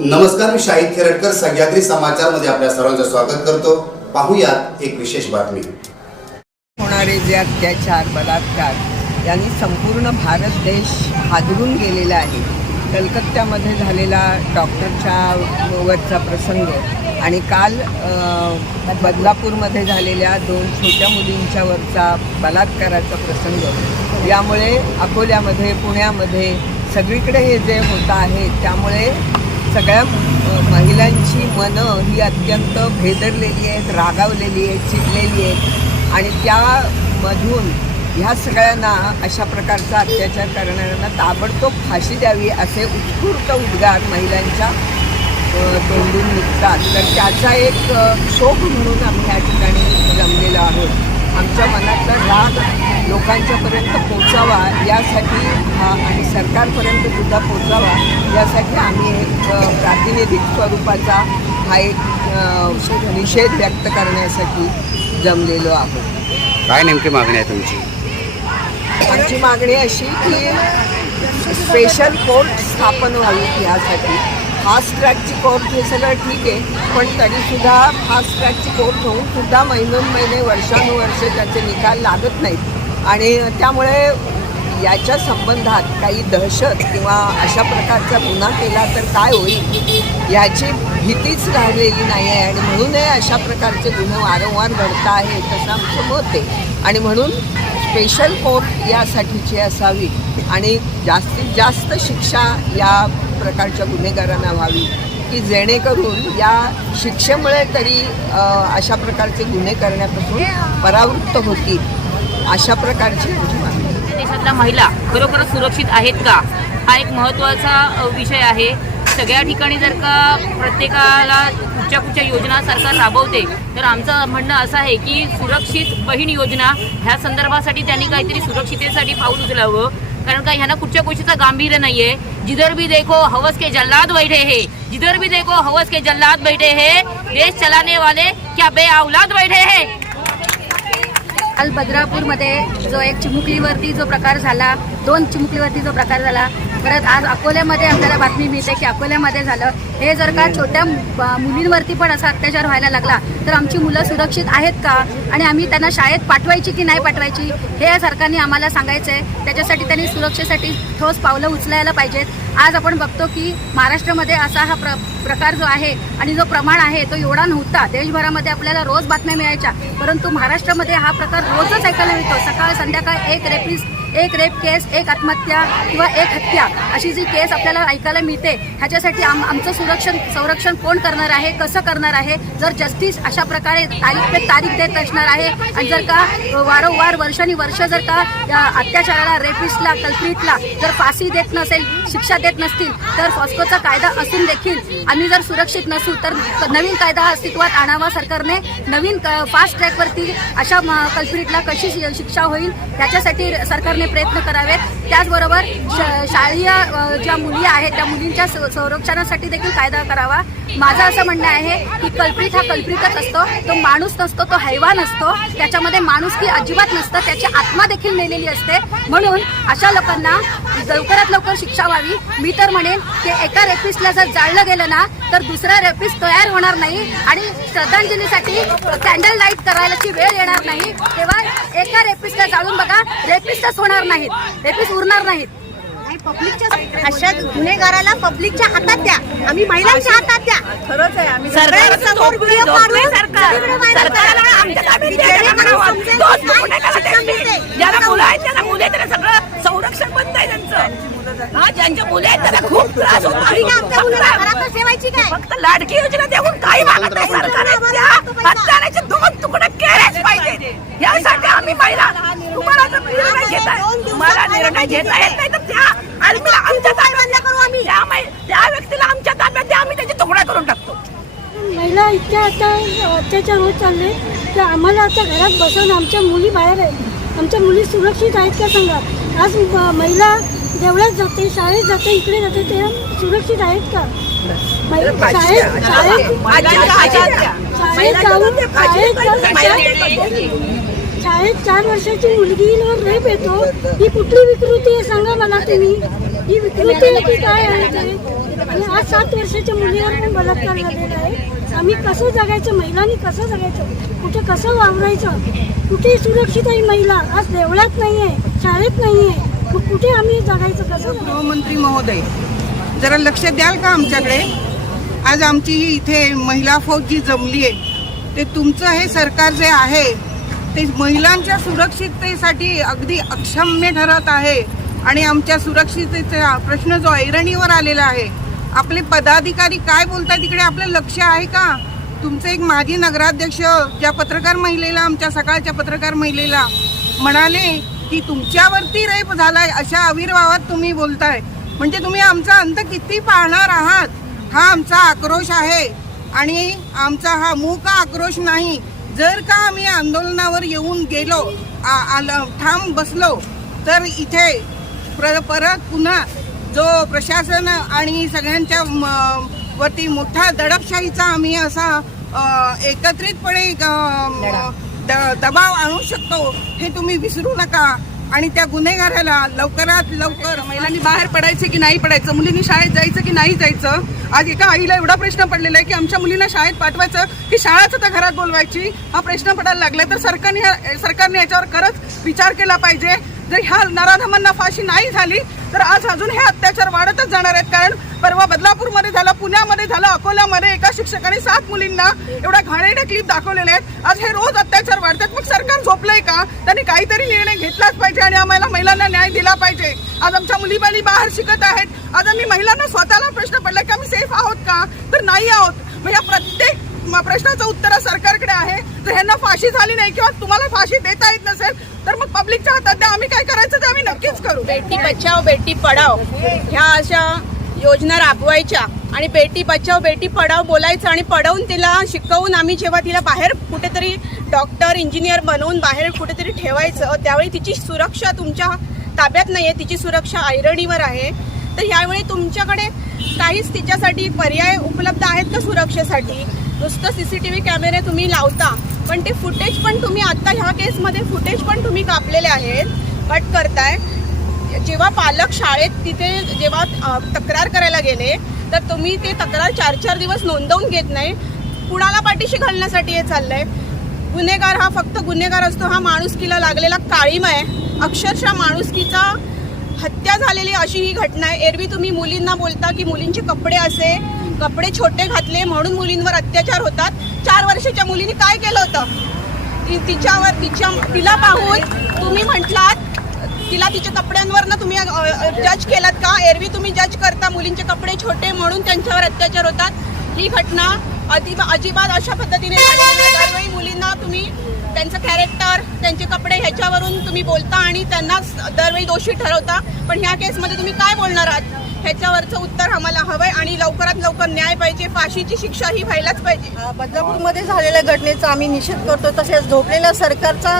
नमस्कार मी शाहिद खेरटकर सह्याद्री समाचारमध्ये आपल्या सर्वांचं स्वागत करतो. पाहूयात एक विशेष बातमी. होणारे जे अत्याचार बलात्कार यांनी संपूर्ण भारत देश हादरून गेलेला आहे. कलकत्त्यामध्ये झालेला डॉक्टरच्या वरचा प्रसंग आणि काल बदलापूरमध्ये झालेल्या दोन छोट्या मुलींच्या वरचा बलात्काराचा प्रसंग. यामुळे अकोल्यामध्ये पुण्यामध्ये सगळीकडे हे जे होत आहे त्यामुळे सगळ्या महिलांची मनं ही अत्यंत भेदरलेली आहेत रागावलेली आहेत चिडलेली आहेत. आणि त्यामधून ह्या सगळ्यांना अशा प्रकारचा अत्याचार करणाऱ्यांना ताबडतोब फाशी द्यावी असे उत्स्फूर्त उद्गार महिलांच्या तोंडून निघतात. तर त्याचा एक शोक म्हणून आम्ही या ठिकाणी जमलेलो आहोत. आमच्या मनातला राग लोकांच्यापर्यंत पोचावा यासाठी आणि सरकारपर्यंत सुद्धा पोचावा यासाठी आम्ही एक प्रातिनिधिक स्वरूपाचा हा एक निषेध व्यक्त करण्यासाठी जमलेलो आहोत. काय नेमकी मागणी आहे तुमची? आमची मागणी अशी की स्पेशल कोर्ट स्थापन व्हावी यासाठी. फास्ट ट्रॅकची कोर्ट हे सगळं ठीक आहे पण तरीसुद्धा फास्ट ट्रॅकची कोर्ट होऊन सुद्धा महिनोन महिने वर्षानुवर्षे त्याचे निकाल लागत नाहीत. आणि त्यामुळे याच्या संबंधात काही दहशत किंवा अशा प्रकारचा गुन्हा केला तर काय होईल याची भीतीच राहिलेली नाही आहे आणि म्हणूनही अशा प्रकारचे गुन्हे वारंवार घडत आहे तसं आमचं मत आहे. आणि म्हणून स्पेशल कोर्ट यासाठीची असावी. आणि जास्तीत जास्त शिक्षा या प्रकारच्या गुन्हेगारांना व्हावी की जेणेकरून या शिक्षेमुळे तरी अशा प्रकारचे गुन्हे करण्यापासून परावृत्त होतील अशा प्रकारची. देशातल्या महिला खरोखर सुरक्षित आहेत का? हा एक महत्त्वाचा विषय आहे. सगळ्या ठिकाणी जर का प्रत्येकाला कुठच्या कुठच्या योजना सरकार राबवते तर आमचं म्हणणं असं आहे की सुरक्षित बहीण योजना ह्या संदर्भासाठी त्यांनी काहीतरी सुरक्षितेसाठी पाऊल उचलावं. कारण का ह्यांना कुठच्या गोष्टीचं गांभीर्य नाहीये. जिधर भी देखो हवस के जल्लाद बैठे है. जिधर भी देखो हवस के जल्लाद बैठे है. देश चलाने वाले क्या बे औलाद बैठे है? काल बद्रापूरमध्ये जो एक चिमुकलीवरती जो प्रकार झाला दोन चिमुकलीवरती जो प्रकार झाला परत आज अकोल्यामध्ये आपल्याला बातमी मिळते की अकोल्यामध्ये झालं. हे जर का छोट्या मुलींवरती पण असा अत्याचार व्हायला लागला तर आमची मुलं सुरक्षित आहेत का? आणि आम्ही त्यांना शाळेत पाठवायची की नाही पाठवायची हे या सरकारने आम्हाला सांगायचं आहे त्याच्यासाठी त्यांनी सुरक्षेसाठी ठोस पावलं उचलायला पाहिजेत. आज आपण बघतो की महाराष्ट्रामध्ये असा हा प्र प्रकार जो आहे आणि जो प्रमाण आहे तो एवढा नव्हता. देशभरामध्ये आपल्याला रोज बातम्या मिळायच्या. परंतु महाराष्ट्रामध्ये हा प्रकार रोजच ऐकायला मिळतो. सकाळ संध्याकाळ एक रेपिस एक रेप केस एक आत्महत्या किंवा एक हत्या अशी जी केस आपल्याला ऐकायला मिळते ह्याच्यासाठी आम आमचं सुरक्षण संरक्षण कोण करणार आहे कसं करणार आहे जर जस्टिस अशा प्रकारे तारीख पे तारीख देत असणार आहे आणि जर का वारंवार वर्षानी वर्ष जर का अत्याचाराला रेपिस्टला कल्प्रिटला जर फाशी देत नसेल शिक्षा देत नसतील तर फॉस्कोचा कायदा असून देखील आम्ही जर सुरक्षित नसू तर नवीन कायदा अस्तित्वात आणावा सरकारने नवीन फास्ट ट्रॅकवरती अशा कल्प्रिटला कशी शिक्षा होईल याच्यासाठी सरकारने प्रयत्न करावेत. त्याचबरोबर श- शालेय ज्या मुली आहेत त्या मुलींच्या स- संरक्षणासाठी देखील कायदा करावा. माझं असं म्हणणं आहे की कल्पित हा कल्पितच असतो. तो माणूस नसतो तो हैवान असतो. त्याच्यामध्ये माणूस की अजिबात नसतं. त्याची आत्मा देखील नेलेली असते. म्हणून अशा लोकांना लवकरात लवकर शिक्षा व्हावी. मी तर म्हणेन की एका रेपिस्टला जर जाळलं गेलं ना तर दुसरा रेपिस्ट तयार होणार नाही आणि श्रद्धांजलीसाठी कॅन्डल लाइट करायलाची वेळ येणार नाही. तेव्हा एका रेपिस्टला जाळून बघा रेपिस्टच होणार नाहीत. रेपिस्ट उरणार नाहीत. पब्लिकच्या अशा गुन्हेगाराला पब्लिकच्या हातात द्या. आम्ही महिलांच्या हातात द्या. खरंच आहे आम्ही समोर व्हिडिओ काढून संरक्षण बंद आहे त्यांचं. हा ज्यांच्या मुले आहेत त्याला खूप त्रास होतो. ठेवायची काय? फक्त लाडकी योजना देऊन काही मागत नाही. सरकारने त्या हत्याराचे दोन तुकडे केलेच पाहिजे यासाठी आम्ही महिला तुम्हाला जर निर्णय घेता तुम्हाला निर्णय घेता येत नाही तर त्या आर्मीला आमच्या ताब्यात करू आम्ही. त्या मै- त्या व्यक्तीला आमच्या ताब्यात द्या आम्ही त्याचे तुकडा करून टाकतो. महिला इतक्या आता अत्याचार होत चालले तर आम्हाला आता घरात बसवून आमच्या मुली बाहेर आहेत. आमच्या मुली सुरक्षित आहेत का सांगा? आज महिला देवळात जाते शाळेत जाते इकडे जाते ते सुरक्षित आहेत का? शाळेत शाळेत शाळेत जाऊन शाळेत चार वर्षाची मुलगीवर रेप येतो. ही कुठली विकृती आहे सांगा मला तुम्ही? ही विकृती आहे की काय आहे ते? आणि आज सात वर्षाच्या मुलीवर पण बलात्कार झालेला आहे. आम्ही कसं जगायचं? महिलांनी कसं जगायचं? कुठे कसं वावरायचं? कुठे सुरक्षित आहे महिला? आज देवळात नाही आहे शाळेत नाही आहे मग कुठे आम्ही जगायचं? कसं? गृहमंत्री महोदय जरा लक्ष द्याल का आमच्याकडे? आज आमची ही इथे महिला फौज जी जमली आहे ते तुमचं हे सरकार जे आहे ते महिलांच्या सुरक्षिततेसाठी अगदी अक्षम्य ठरत आहे. आणि आमच्या सुरक्षिततेचा प्रश्न जो ऐरणीवर आलेला आहे आपले पदाधिकारी काय बोलतात तिकडे? आपलं लक्ष आहे का? तुमचे एक माजी नगराध्यक्ष ज्या पत्रकार महिलेला आमच्या सकाळच्या पत्रकार महिलेला म्हणाले की तुमच्यावरती रेप झालाय अशा आविर्भावात तुम्ही बोलताय. म्हणजे तुम्ही आमचा अंत किती पाहणार आहात? हा आमचा आक्रोश आहे आणि आमचा हा मूक आक्रोश नाही. जर का आम्ही आंदोलनावर येऊन गेलो आ- आलं ठाम बसलो तर इथे प्र परत पुन्हा जो प्रशासन आणि सगळ्यांच्या म- वरती मोठा दडपशाहीचा आम्ही असा एकत्रितपणे दबाव आणू शकतो हे तुम्ही विसरू नका. आणि त्या गुन्हेगाराला लवकरात लवकर महिलांनी बाहेर पडायचे की नाही पडायचं? मुलींनी शाळेत जायचं की नाही जायचं? आज एका आईला एवढा प्रश्न पडलेला आहे की आमच्या मुलींना शाळेत पाठवायचं की शाळाच तर घरात बोलवायची? हा प्रश्न पडायला लागला. तर सरकारने सरकारने याच्यावर खरंच विचार केला पाहिजे. जर ह्या नराधमांना फाशी नाही झाली तर आज अजून हे अत्याचार वाढतच जाणार आहेत. कारण परवा बदलापूरमध्ये झालं पुण्यामध्ये झालं अकोल्यामध्ये एका शिक्षकाने सात मुलींना एवढ्या घाणेरड्या क्लिप दाखवलेल्या आहेत. आज हे रोज अत्याचार वाढतात. मग सरकार झोपलंय का? त्यांनी काहीतरी निर्णय घेतलाच पाहिजे आणि आम्हाला महिलांना न्याय दिला पाहिजे. आज आमच्या मुली बाली बाहेर शिकत आहेत. आज आम्ही महिलांना स्वतःला प्रश्न पडला की आम्ही सेफ आहोत का? तर नाही आहोत. म्हणजे प्रत्येक प्रश्नाचं उत्तर सरकारकडे आहे. जर ह्यांना फाशी झाली नाही किंवा तुम्हाला फाशी देता येत नसेल तर मग पब्लिकच्या हातात द्या. आम्ही काय करायचं ते आम्ही नक्कीच करू. बेटी बचाव बेटी पढाव ह्या अशा योजना राबवायच्या आणि बेटी बचाव बेटी पढाव बोलायचं आणि पढवून तिला शिकवून आम्ही जेव्हा तिला बाहेर कुठेतरी डॉक्टर इंजिनियर बनवून बाहेर कुठेतरी ठेवायचं त्यावेळी तिची सुरक्षा तुमच्या ताब्यात नाही आहे तिची सुरक्षा ऐरणीवर आहे. तर ह्यावेळी तुमच्याकडे काहीच तिच्यासाठी पर्याय उपलब्ध आहेत का सुरक्षेसाठी? नुसतं सी सी टी व्ही कॅमेरे तुम्ही लावता पण ते फुटेज पण तुम्ही आत्ता ह्या केसमध्ये फुटेज पण तुम्ही कापलेले आहेत कट करताय. जेव्हा पालक शाळेत तिथे जेव्हा तक्रार करायला गेले तर तुम्ही ते तक्रार चार चार दिवस नोंदवून घेत नाही. कुणाला पाठीशी घालण्यासाठी हे चाललंय? गुन्हेगार हा फक्त गुन्हेगार असतो हा माणुसकीला लागलेला काळीम आहे. अक्षरशः माणुसकीचा हत्या झालेली अशी ही घटना आहे. एरवी तुम्ही मुलींना बोलता की मुलींचे कपडे असे कपडे छोटे घातले म्हणून मुलींवर अत्याचार होतात. चार वर्षाच्या मुलीने काय केलं होतं? ती तिच्यावर तिच्या तिला पाहून तुम्ही म्हटलात तिला तिच्या कपड्यांवरनं तुम्ही जज केलात का? एरवी तुम्ही जज करता मुलींचे कपडे छोटे म्हणून त्यांच्यावर अत्याचार होतात. ही घटना अजिबा अजिबात अशा पद्धतीने झालेली दरवेळी मुलींना तुम्ही त्यांचं कॅरेक्टर त्यांचे कपडे ह्याच्यावरून तुम्ही बोलता आणि त्यांना दरवेळी दोषी ठरवता. पण ह्या केसमध्ये तुम्ही काय बोलणार आहात? ह्याच्यावरचं उत्तर आम्हाला हवंय आणि लवकरात लवकर न्याय पाहिजे फाशीची शिक्षा ही व्हायलाच पाहिजे. बदलापूरमध्ये झालेल्या घटनेचा आम्ही निषेध करतो तसेच झोपलेल्या सरकारचा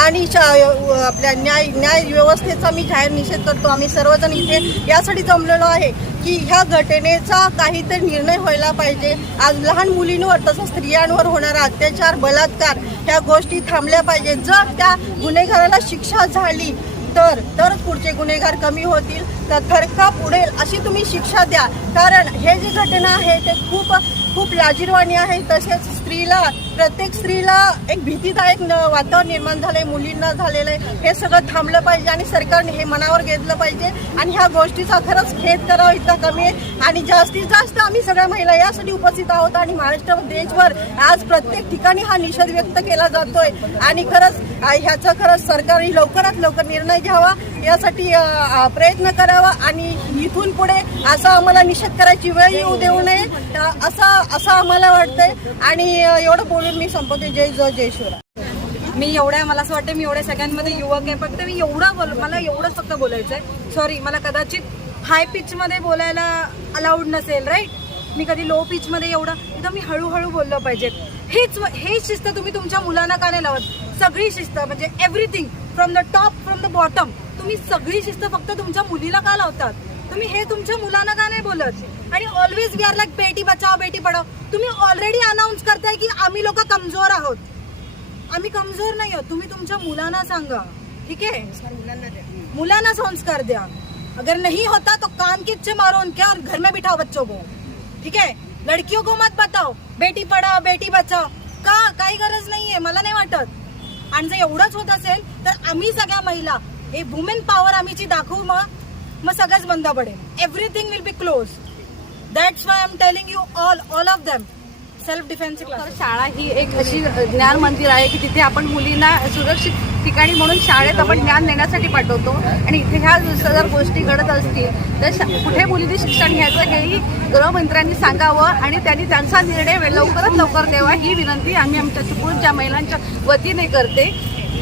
आणि शा- आपल्या न्याय न्याय व्यवस्थेचा मी जाहीर निषेध करतो. आम्ही सर्वजण इथे यासाठी जमलेलो आहे की ह्या घटनेचा काहीतरी निर्णय व्हायला पाहिजे. आज लहान मुलींवर तसंच स्त्रियांवर होणारा अत्याचार बलात्कार ह्या गोष्टी थांबल्या पाहिजे जर त्या गुन्हेगाराला शिक्षा झाली तर तरच पुढचे गुन्हेगार कमी होतील तर खरका पुढे अशी तुम्ही शिक्षा द्या. कारण हे जी घटना आहे ते खूप खूप लाजीरवाणी आहे. तसेच स्त्रीला प्रत्येक स्त्रीला एक भीतीदायक न- वातावरण निर्माण झालंय मुलींना झालेलं आहे. हे सगळं थांबलं पाहिजे आणि सरकारने हे मनावर घेतलं पाहिजे. आणि ह्या गोष्टीचा खरंच खेद करावा इतका कमी आहे. आणि जास्तीत जास्त आम्ही सगळ्या महिला यासाठी उपस्थित आहोत आणि महाराष्ट्र देशभर आज प्रत्येक ठिकाणी हा निषेध व्यक्त केला जातोय. आणि खरंच ह्याचा खरंच सरकारने लवकरात लवकर निर्णय घ्यावा. यासाठी प्रयत्न करावा आणि इथून पुढे असा आम्हाला निषेध करायची वेळ येऊ देऊ नये. असं असं आम्हाला वाटतंय. आणि एवढं बोलून मी संपवते. जय जय जय शिवराय. मी एवढ्या मला असं वाटतं मी एवढ्या सगळ्यांमध्ये युवक आहे. फक्त मी एवढं बोल मला एवढंच फक्त बोलायचं आहे सॉरी मला कदाचित हाय पिचमध्ये बोलायला अलाउड नसेल राईट मी कधी लो पिचमध्ये एवढं एकदम मी हळूहळू बोललं पाहिजे हेच हेच शिस्त तुम्ही तुमच्या मुलांना का नाही लावत? सगळी शिस्त म्हणजे everything from the top from the bottom तुम्ही सगळी शिस्त फक्त तुमच्या मुलीला का लावतात? तुम्ही हे तुमच्या मुलांना का नाही बोलत? आणि always we are like Beti Bachao Beti Padhao तुम्ही ऑलरेडी अनाऊन्स करताय की आम्ही लोक कमजोर आहोत. आम्ही कमजोर नाही आहोत. तुम्ही तुमच्या मुलांना सांगा. ठीक आहे? मुलांना संस्कार द्या. अगर नहीं होता तो कान किच्चे इच्छे मारो उनके और घर में बिठाओ बच्चों को? ठीक है लड़कियों को मत बताओ. बेटी पढाओ बेटी बचाओ. का? काही गरज नाहीये. मला नाही वाटत. आणि जर एवढंच होत असेल तर आम्ही सगळ्या महिला हे वुमेन पॉवर आम्हीची दाखवू मग मग सगळंच बंद पडेल. Everything will be close that's why am telling you all all of them self defence शाळा ही एक अशी ज्ञान मंदिर आहे की तिथे आपण मुलींना सुरक्षित ठिकाणी म्हणून शाळेत आपण ज्ञान देण्यासाठी पाठवतो. आणि इथे ह्या जर गोष्टी घडत असतील तर कुठे मुलींनी शिक्षण घ्यायचं हेही गृहमंत्र्यांनी सांगावं आणि त्यांनी त्यांचा निर्णय लवकरात लवकर द्यावा ही विनंती आम्ही आमच्या चिपळूणच्या महिलांच्या वतीने करते.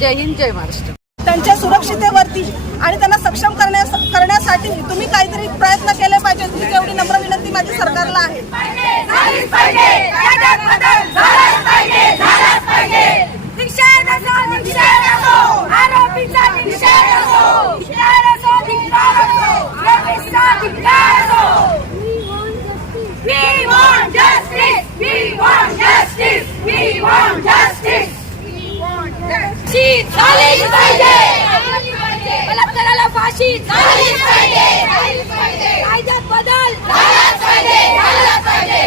जय हिंद जय महाराष्ट्र. त्यांच्या सुरक्षितेवरती आणि त्यांना सक्षम करण्यास करण्यासाठी तुम्ही काहीतरी प्रयत्न केले पाहिजेत ही तेवढी नम्र विनंती माझी सरकारला आहे. फाशी झालीच पाहिजे. झालीच पाहिजे कायद्यात बदल झालाच पाहिजे. झालाच पाहिजे.